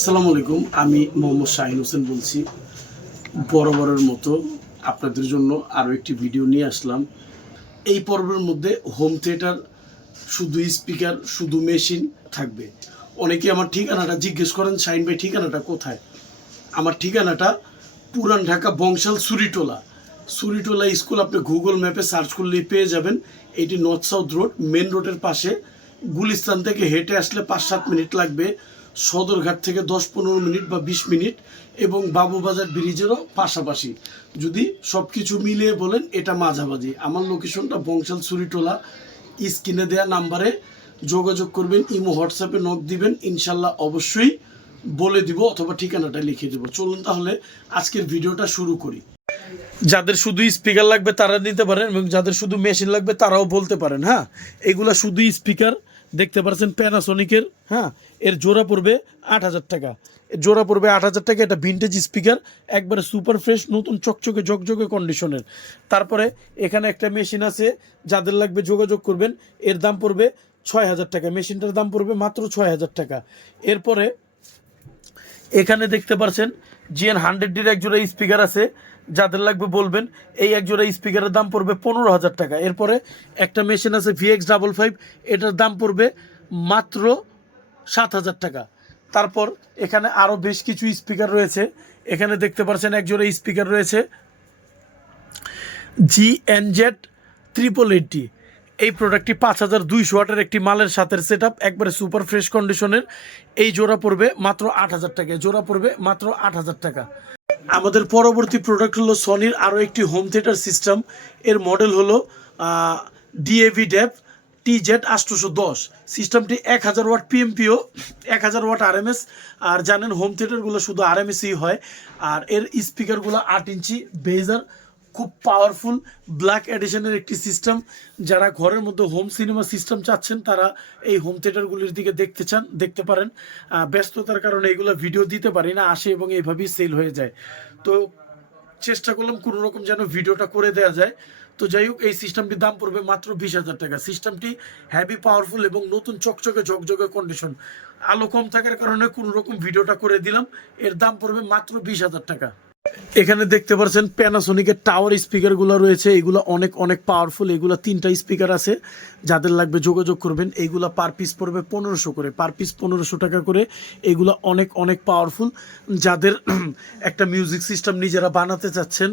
আসসালামু আলাইকুম। আমি মোহাম্মদ শাহিন হোসেন বলছি। বরাবরের মতো আপনাদের জন্য আরও একটি ভিডিও নিয়ে আসলাম। এই পর্বের মধ্যে হোম থিয়েটার, শুধু স্পিকার, শুধু মেশিন থাকবে। অনেকে আমার ঠিকানাটা জিজ্ঞেস করেন, শাহিন ভাই ঠিকানাটা কোথায়? আমার ঠিকানাটা পুরান ঢাকা বংশাল সুরিটোলা স্কুল। আপনি গুগল ম্যাপে সার্চ করলেই পেয়ে যাবেন। এটি নর্থ সাউথ রোড, মেন রোডের পাশে। গুলিস্তান থেকে হেঁটে আসলে 5-7 মিনিট লাগবে, সদরঘাট থেকে 10-15 মিনিট বা 20 মিনিট, এবং বাবুবাজার ব্রিজেরও পাশাপাশি। যদি সব কিছু মিলিয়ে বলেন এটা মাঝামাঝি। আমার লোকেশনটা বংশাল সুরিটোলা। স্ক্রিনে দেওয়া নাম্বারে যোগাযোগ করবেন, ইমো হোয়াটসঅ্যাপে নক দিবেন, ইনশাল্লাহ অবশ্যই বলে দিব অথবা ঠিকানাটা লিখে দেবো। চলুন তাহলে আজকের ভিডিওটা শুরু করি। যাদের শুধু স্পিকার লাগবে তারা নিতে পারেন, এবং যাদের শুধু মেশিন লাগবে তারাও বলতে পারেন। হ্যাঁ, এগুলা শুধু স্পিকার দেখতে পাচ্ছেন প্যানাসোনিকের। হ্যাঁ, এর জোড়া পড়বে 8,000 টাকা। জোড়া পড়বে 8,000 টাকা। এটা ভিন্টেজ স্পিকার, একবারে সুপার ফ্রেশ, নতুন চকচকে ঝকঝকে কন্ডিশনের। তারপরে এখানে একটা মেশিন আছে, যাদের লাগবে যোগাযোগ করবেন। এর দাম পড়বে 6,000 টাকা। মেশিনটার দাম পড়বে মাত্র 6,000 টাকা। এরপরে এখানে দেখতে পাচ্ছেন GN 100D এক জোড়া স্পিকার আছে, যাদের লাগবে বলবেন। এই এক জোড়া স্পিকারের দাম পড়বে 15,000 টাকা। এরপরে একটা মেশিন আছে VX55, এটার দাম পড়বে মাত্র 7,000 টাকা। তারপর এখানে আরও বেশ কিছু স্পিকার রয়েছে। এখানে দেখতে পাচ্ছেন এক জোড়া স্পিকার রয়েছে GNZ 888। এই প্রোডাক্টটি 5,200 ওয়াটের একটি মালের সাথে সেট আপ, একবারে সুপার ফ্রেশ কন্ডিশনের। এই জোড়া পড়বে মাত্র 8,000 টাকা। জোড়া পড়বে মাত্র 8,000 টাকা। আমাদের পরবর্তী প্রোডাক্ট হলো সনির আরও একটি হোম থিয়েটার সিস্টেম। এর মডেল হলো DAV DEF TZ810। সিস্টেমটি 1,000 ওয়াট PMPO, 1,000 ওয়াট RMS। আর জানেন হোম থিয়েটারগুলো শুধু RMSই হয়। আর এর স্পিকারগুলো 8 ইঞ্চি বেজার, খুব পাওয়ারফুল ব্ল্যাক এডিশনের একটি সিস্টেম। যারা ঘরের মধ্যে হোম সিনেমা সিস্টেম চাচ্ছেন তারা এই হোম থিয়েটারগুলির দিকে দেখতে পারেন। ব্যস্ততার কারণে এগুলো ভিডিও দিতে পারি না, আসে এবং এইভাবেই সেল হয়ে যায়। তো চেষ্টা করলাম কোনো রকম যেন ভিডিওটা করে দেওয়া যায়। তো যাই হোক, এই সিস্টেমটির দাম পড়বে মাত্র 20,000 টাকা। সিস্টেমটি হ্যাভি পাওয়ারফুল এবং নতুন চকচকে ঝকঝকে কন্ডিশন। আলো কম থাকার কারণে কোনো রকম ভিডিওটা করে দিলাম। এর দাম পড়বে মাত্র 20,000 টাকা। এখানে দেখতে পাচ্ছেন প্যানাসোনিকের টাওয়ার স্পিকারগুলো রয়েছে। এগুলো অনেক অনেক পাওয়ারফুল। এগুলো 3টা স্পিকার আছে, যাদের লাগবে যোগাযোগ করবেন। এইগুলো পার পিস পড়বে 1500 করে, পার পিস 1500 টাকা করে। এগুলো অনেক অনেক পাওয়ারফুল। যাদের একটা মিউজিক সিস্টেম নিজেরা বানাতে চাচ্ছেন,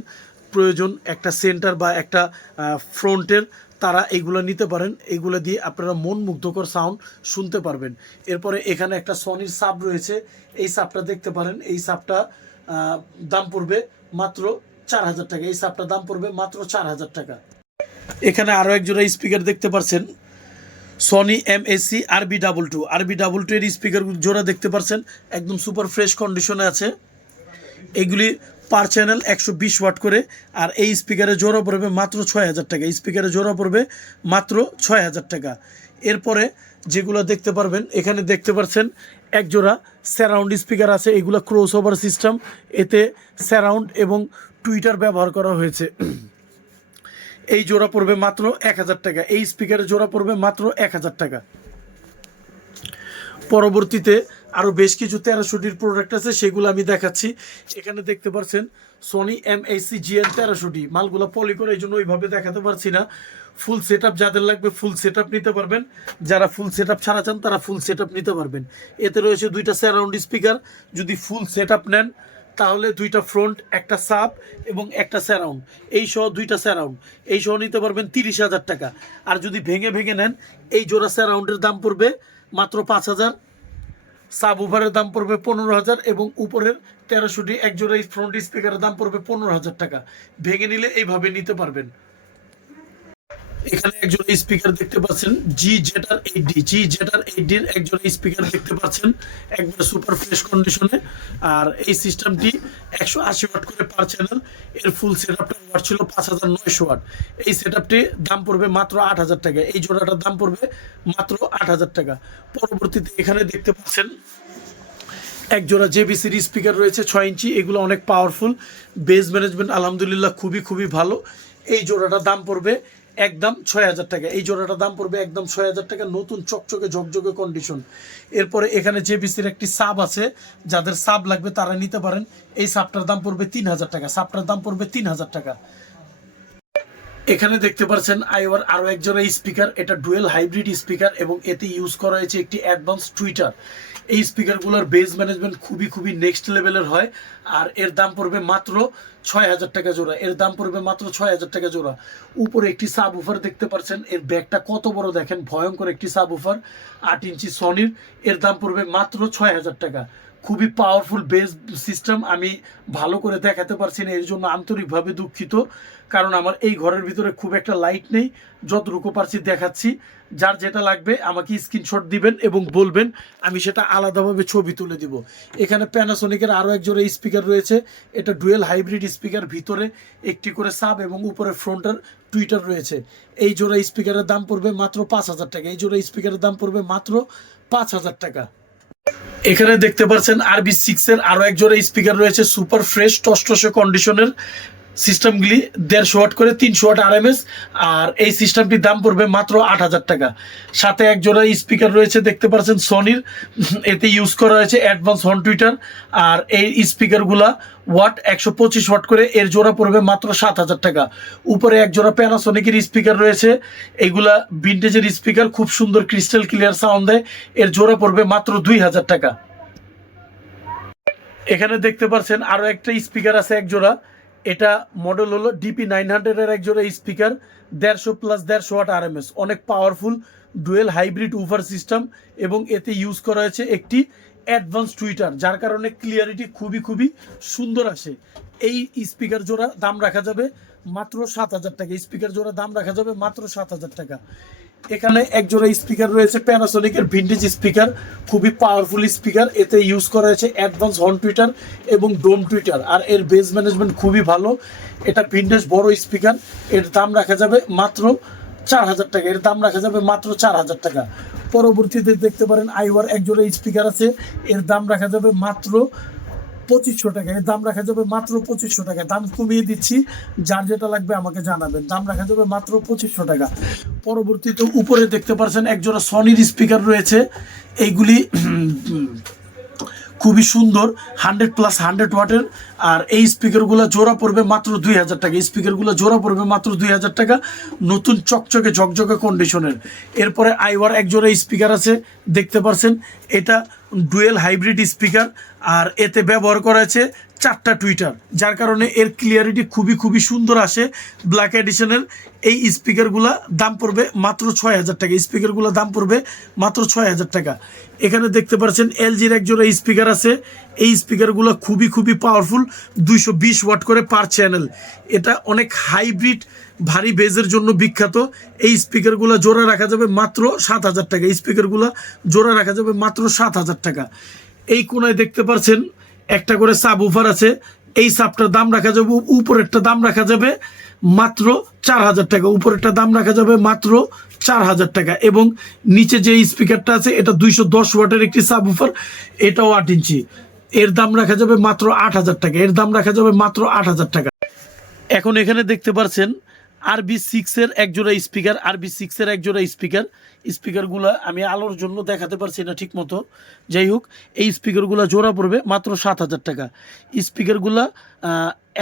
প্রয়োজন একটা সেন্টার বা একটা ফ্রন্টের, তারা এইগুলো নিতে পারেন। এইগুলো দিয়ে আপনারা মন মুগ্ধকর সাউন্ড শুনতে পারবেন। এরপরে এখানে একটা সনির সাব রয়েছে, এই সাবটা দেখতে পারেন। এই সাবটা দাম পড়বে মাত্র 4,000 টাকা। এই সাবটার দাম পড়বে মাত্র 4,000 টাকা। এখানে আরও এক জোড়া স্পিকার দেখতে পাচ্ছেন, সনি MSC RB22 এর স্পিকার জোড়া দেখতে পাচ্ছেন, একদম সুপার ফ্রেশ কন্ডিশনে আছে। এগুলি পার চ্যানেল 120 ওয়াট করে। আর এই স্পিকারে জোড়া পড়বে মাত্র 6,000 টাকা। স্পিকারে জোড়া পড়বে মাত্র 6,000 টাকা। এরপরে যেগুলো দেখতে পারবেন, এখানে দেখতে পাচ্ছেন এক জোড়া সারাউন্ড স্পিকার আছে। এগুলো ক্রস ওভার সিস্টেম, এতে সারাউন্ড এবং টুইটার ব্যবহার করা হয়েছে। এই জোড়া পড়বে মাত্র 1,000 টাকা। এই স্পিকারে জোড়া পড়বে মাত্র 1,000 টাকা। পরবর্তীতে আরও বেশ কিছু 1300Dর প্রোডাক্ট আছে, সেগুলো আমি দেখাচ্ছি। এখানে দেখতে পাচ্ছেন সনি MSC GN 1300D। মালগুলো পলি করে, এই জন্য ওইভাবে দেখাতে পারছি না। ফুল সেট আপ যাদের লাগবে ফুল সেট আপ নিতে পারবেন। যারা ফুল সেট আপ ছাড়া চান তারা ফুল সেট আপ নিতে পারবেন। এতে রয়েছে 2টা সারাউন্ড স্পিকার। যদি ফুল সেট আপ নেন তাহলে 2টা ফ্রন্ট, একটা সাব এবং একটা সারাউন্ড, এই সহ 2টা সারাউন্ড, এই সহ নিতে পারবেন 30,000 টাকা। আর যদি ভেঙে ভেঙে নেন, এই জোড়া সারাউন্ডের দাম পড়বে মাত্র 5,000, সাব ওভারের দাম পড়বে 15,000 এবং উপরের 1300D এক জোড়া ফ্রন্ট স্পিকারের দাম পড়বে 15,000 টাকা। ভেঙে নিলে এইভাবে নিতে পারবেন। এখানে একজোড়া স্পিকার দেখতে পাচ্ছেন GZ8D এর একজোড়া স্পিকার দেখতে পাচ্ছেন, একবার সুপার ফ্রেশ কন্ডিশনে। আর এই সিস্টেমটি 180 ওয়াট করে পার চ্যানেল। এর ফুল সেটআপটার ওয়াট ছিল 5,900 ওয়াট। এই সেটআপটি দাম পড়বে মাত্র 8,000 টাকা। এই জোড়াটার দাম পড়বে মাত্র 8,000 টাকা। পরবর্তীতে এখানে দেখতে পাচ্ছেন এক জোড়া JVCর স্পিকার রয়েছে 6 ইঞ্চি। এগুলো অনেক পাওয়ারফুল, বেস ম্যানেজমেন্ট আলহামদুলিল্লাহ খুবই ভালো। এই জোড়াটার দাম পড়বে একদম 6,000 টাকা। এই জোড়াটার দাম পড়বে একদম 6,000 টাকা, নতুন চকচকে ঝকঝকে কন্ডিশন। এরপরে এখানে জেবিসির একটি সাব আছে, যাদের সাব লাগবে তারা নিতে পারেন। এই সাবটার দাম পড়বে 3,000 টাকা, সাবটার দাম পড়বে 3,000 টাকা। এখানে দেখতে পাচ্ছেন আইওয়ার আরো এক জোড়া স্পিকার, এটা ডুয়েল হাইব্রিড স্পিকার এবং এতে ইউজ করা হয়েছে একটি অ্যাডভান্স টুইটার। এই স্পিকারগুলোর বেস ম্যানেজমেন্ট খুবই নেক্সট লেভেলের হয়। আর এর দাম পড়বে মাত্র 6,000 টাকা জোড়া, এর দাম পড়বে মাত্র 6,000 টাকা জোড়া। উপরে একটি সাব উফার দেখতে পাচ্ছেন, এর ব্যাগটা কত বড় দেখেন, ভয়ঙ্কর একটি সাব উফার 8 ইঞ্চি সনির। এর দাম পড়বে মাত্র 6,000 টাকা। খুবই পাওয়ারফুল বেস সিস্টেম। আমি ভালো করে দেখাতে পারছি না, এর জন্য আন্তরিকভাবে দুঃখিত, কারণ আমার এই ঘরের ভিতরে খুব একটা লাইট নেই। যতটুকু পারছি দেখাচ্ছি। যার যেটা লাগবে আমাকে স্ক্রিনশট দিবেন এবং বলবেন, আমি সেটা আলাদাভাবে ছবি তুলে দিব। এখানে প্যানাসোনিকের আরও এক জোড়া স্পিকার রয়েছে, এটা ডুয়েল হাইব্রিড স্পিকার, ভিতরে একটি করে সাব এবং উপরে ফ্রন্টার টুইটার রয়েছে। এই জোড়া স্পিকারের দাম পড়বে মাত্র 5,000 টাকা, এই জোড়া স্পিকারের দাম পড়বে মাত্র 5,000 টাকা। এখানে দেখতে পাচ্ছেন RB6 এর আরো এক জোড়া স্পিকার রয়েছে, সুপার ফ্রেশ টসটসে কন্ডিশনের। সিস্টেমগুলি 150 ওয়াট করে 300 ওয়াট RMS, আর এই সিস্টেমটির দাম পড়বে মাত্র 8,000 টাকা। সাথে এক জোড়া স্পিকার রয়েছে দেখতে পাচ্ছেন সনির, এতে ইউজ করা হয়েছে অ্যাডভান্স হর্ন টুইটার। আর এই স্পিকারগুলা ওয়াট 125 ওয়াট করে, এর জোড়া পড়বে মাত্র 7,000 টাকা। উপরে এক জোড়া প্যানাসোনিকের স্পিকার রয়েছে, এগুলা ভিন্টেজের স্পিকার, খুব সুন্দর ক্রিস্টাল ক্লিয়ার সাউন্ড দেয়, এর জোড়া পড়বে মাত্র 2,000 টাকা। এখানে দেখতে পাচ্ছেন আরো একটা স্পিকার আছে এক জোড়া, এটা মডেল হলো DP900 এর এক জোড়া স্পিকার, 150 প্লাস 150 ওয়াট RMS, অনেক powerful dual hybrid woofer system এবং এতে ইউজ করা হয়েছে একটি অ্যাডভান্স টুইটার, যার কারণে ক্লিয়ারিটি খুবই সুন্দর আসে। এই স্পিকার জোড়া দাম রাখা যাবে মাত্র 7,000 টাকা, স্পিকার জোড়া দাম রাখা যাবে মাত্র 7,000 টাকা। এখানে এক জোড়া স্পিকার রয়েছে প্যানাসোনিকের ভিন্টেজ স্পিকার, খুবই পাওয়ারফুল স্পিকার, এতে ইউজ করা হয়েছে অ্যাডভান্স হর্ন টুইটার এবং ডোম টুইটার, আর এর বেস ম্যানেজমেন্ট খুবই ভালো। এটা ভিন্টেজ বড় স্পিকার, এর দাম রাখা যাবে মাত্র 4,000 টাকা, এর দাম রাখা যাবে মাত্র 4,000 টাকা। পরবর্তীতে দেখতে পারেন আইওয়ার এক জোড়া স্পিকার আছে, এর দাম রাখা যাবে মাত্র 2,500 টাকা, এর দাম রাখা যাবে মাত্র 2,500 টাকা। দাম কমিয়ে দিচ্ছি, যার যেটা লাগবে আমাকে জানাবেন, দাম রাখা যাবে মাত্র 2,500 টাকা। পরবর্তীতে উপরে দেখতে পাচ্ছেন একজোড়া সনির স্পিকার রয়েছে, এইগুলি খুবই সুন্দর 100 প্লাস 100 ওয়াটের, আর এই স্পিকারগুলো জোড়া পড়বে মাত্র 2,000 টাকা, স্পিকারগুলো জোড়া পড়বে মাত্র 2,000 টাকা, নতুন চকচকে ঝকঝকে কন্ডিশনের। এরপরে আইওয়ার এক জোড়া স্পিকার আছে দেখতে পাচ্ছেন, এটা ডুয়েল হাইব্রিড স্পিকার, আর এতে ব্যবহার করা আছে 4টা টুইটার, যার কারণে এর ক্লিয়ারিটি খুবই সুন্দর আসে। ব্ল্যাক এডিশনের এই স্পিকারগুলো দাম পড়বে মাত্র 6,000 টাকা, স্পিকারগুলো দাম পড়বে মাত্র 6,000 টাকা। এখানে দেখতে পাচ্ছেন LG-র এক জোড়া স্পিকার আছে, এই স্পিকারগুলো খুবই পাওয়ারফুল, 220 ওয়াট করে পার চ্যানেল। এটা অনেক হাইব্রিড ভারী বেজের জন্য বিখ্যাত। এই স্পিকারগুলো জোড়া রাখা যাবে মাত্র 7,000 টাকা, স্পিকারগুলো জোড়া রাখা যাবে মাত্র 7,000 টাকা। এই কোনায় দেখতে পাচ্ছেন একটা করে সাব উফার আছে, এই সাবটার দাম রাখা যাবে, উপরেরটা দাম রাখা যাবে মাত্র 4,000 টাকা, উপরেরটা দাম রাখা যাবে মাত্র 4,000 টাকা। এবং নিচে যে স্পিকারটা আছে এটা 210 ওয়াটের একটি সাব উফার, এটাও 8 ইঞ্চি, এর দাম রাখা যাবে মাত্র 8,000 টাকা, এর দাম রাখা যাবে মাত্র 8,000 টাকা। এখন এখানে দেখতে পাচ্ছেন RB6 এর এক জোড়া স্পিকার, RB6 এর এক জোড়া স্পিকারগুলো আমি আলোর জন্য দেখাতে পারছি না ঠিক মতো, যাই হোক এই স্পিকারগুলো জোড়া পড়বে মাত্র 7,000 টাকা। স্পিকারগুলো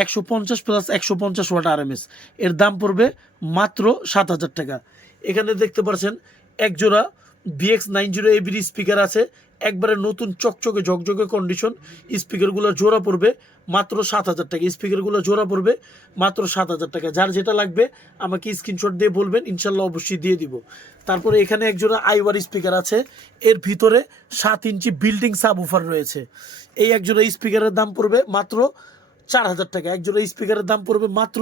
150 প্লাস 150 ওয়াট RMS, এর দাম পড়বে মাত্র 7,000 টাকা। এখানে দেখতে পাচ্ছেন এক জোড়া BX90 ABD স্পিকার আছে, একবারে নতুন চকচকে ঝকঝকে কন্ডিশন, স্পিকারগুলো জোড়া পড়বে মাত্র 7,000 টাকা, স্পিকারগুলো জোড়া পড়বে মাত্র 7,000 টাকা। যার যেটা লাগবে আমাকে স্ক্রিনশট দিয়ে বলবেন, ইনশাল্লাহ অবশ্যই দিয়ে দিব। তারপরে এখানে একজোড়া আইওয়ার স্পিকার আছে, এর ভিতরে 7 ইঞ্চি বিল্ডিং সাব উফার রয়েছে। এই একজোড়া স্পিকারের দাম পড়বে মাত্র 4,000 টাকা, একজোড়া স্পিকারের দাম পড়বে মাত্র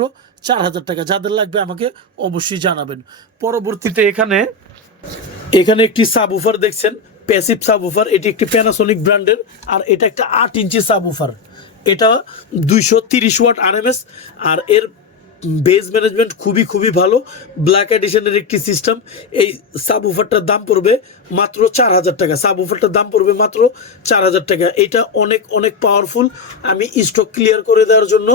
4,000 টাকা। যাদের লাগবে আমাকে অবশ্যই জানাবেন। পরবর্তীতে এখানে একটি সাব উফার দেখছেন, প্যাসিভ সাব উফার, এটি একটি প্যানাসোনিক ব্র্যান্ডের, আর এটা একটা 8 ইঞ্চি সাব উফার, এটা 230 ওয়াট RMS, আর এর বেজ ম্যানেজমেন্ট খুবই খুবই ভালো, ব্ল্যাক এডিশনের একটি সিস্টেম। এই সাবউফারটার দাম পড়বে মাত্র 4000 টাকা, সাবউফারটার দাম পড়বে মাত্র 4000 টাকা। এটা অনেক অনেক পাওয়ারফুল। আমি স্টক ক্লিয়ার করে দেওয়ার জন্য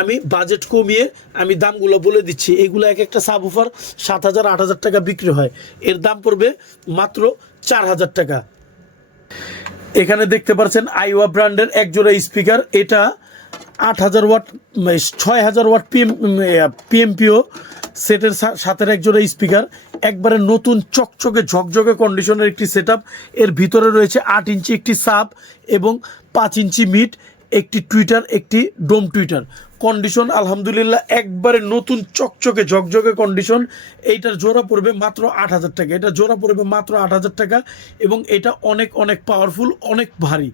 আমি বাজেট কমিয়ে আমি দামগুলো বলে দিচ্ছি। এগুলো এক একটা সাবউফার 7000 8000 টাকা বিক্রি হয়, এর দাম পড়বে মাত্র 4000 টাকা। এখানে দেখতে পাচ্ছেন আইওয়া ব্র্যান্ডের একজোড়া স্পিকার, এটা 8000 ওয়াট 6000 ওয়াট পিএমপিও সেটের সাথে একজোড়া স্পিকার, একবারে নতুন চকচকে ঝকঝকে কন্ডিশনের একটি সেটআপ। এর ভিতরে রয়েছে 8 ইঞ্চি একটি সাব এবং 5 ইঞ্চি মিড, একটি টুইটার, একটি ডোম টুইটার। কন্ডিশন আলহামদুলিল্লাহ একবারে নতুন চকচকে ঝকঝকে কন্ডিশন। এইটার জোড়া পড়বে মাত্র 8000 টাকা, এটা জোড়া পড়বে মাত্র 8000 টাকা। এবং এটা অনেক অনেক পাওয়ারফুল, অনেক ভারী।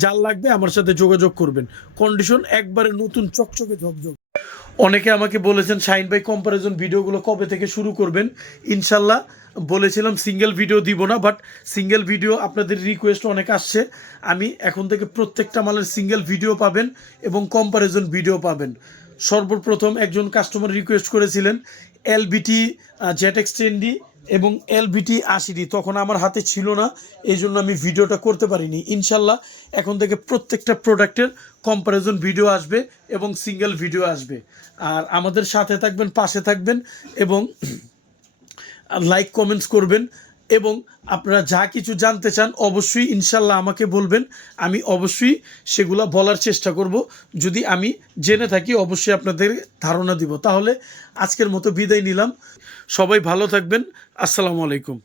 যার লাগবে আমার সাথে যোগাযোগ করবেন। কন্ডিশন একবারে নতুন চকচকে ঝকঝকে। অনেকে আমাকে বলেছেন শাহিন ভাই কম্পারিজন ভিডিওগুলো কবে থেকে শুরু করবেন। ইনশাল্লাহ বলেছিলাম সিঙ্গেল ভিডিও দিব না, বাট সিঙ্গেল ভিডিও আপনাদের রিকোয়েস্ট অনেক আসছে। আমি এখন থেকে প্রত্যেকটা মালের সিঙ্গেল ভিডিও পাবেন এবং কম্পারিজন ভিডিও পাবেন। সর্বপ্রথম একজন কাস্টমার রিকোয়েস্ট করেছিলেন এলবিটি জেটেক্স 10D এবং এলবিটি 80D, তখন আমার হাতে ছিল না, এই জন্য আমি ভিডিওটা করতে পারিনি। ইনশাল্লাহ এখন থেকে প্রত্যেকটা প্রোডাক্টের কম্পারিজন ভিডিও আসবে এবং সিঙ্গেল ভিডিও আসবে। আর আমাদের সাথে থাকবেন, পাশে থাকবেন এবং লাইক কমেন্টস করবেন। এবং আপনারা যা কিছু জানতে চান অবশ্যই ইনশাল্লাহ আমাকে বলবেন, আমি অবশ্যই সেগুলা বলার চেষ্টা করব। যদি আমি জেনে থাকি অবশ্যই আপনাদের ধারণা দিব। তাহলে আজকের মতো বিদায় নিলাম, সবাই ভালো থাকবেন, আসসালামু আলাইকুম।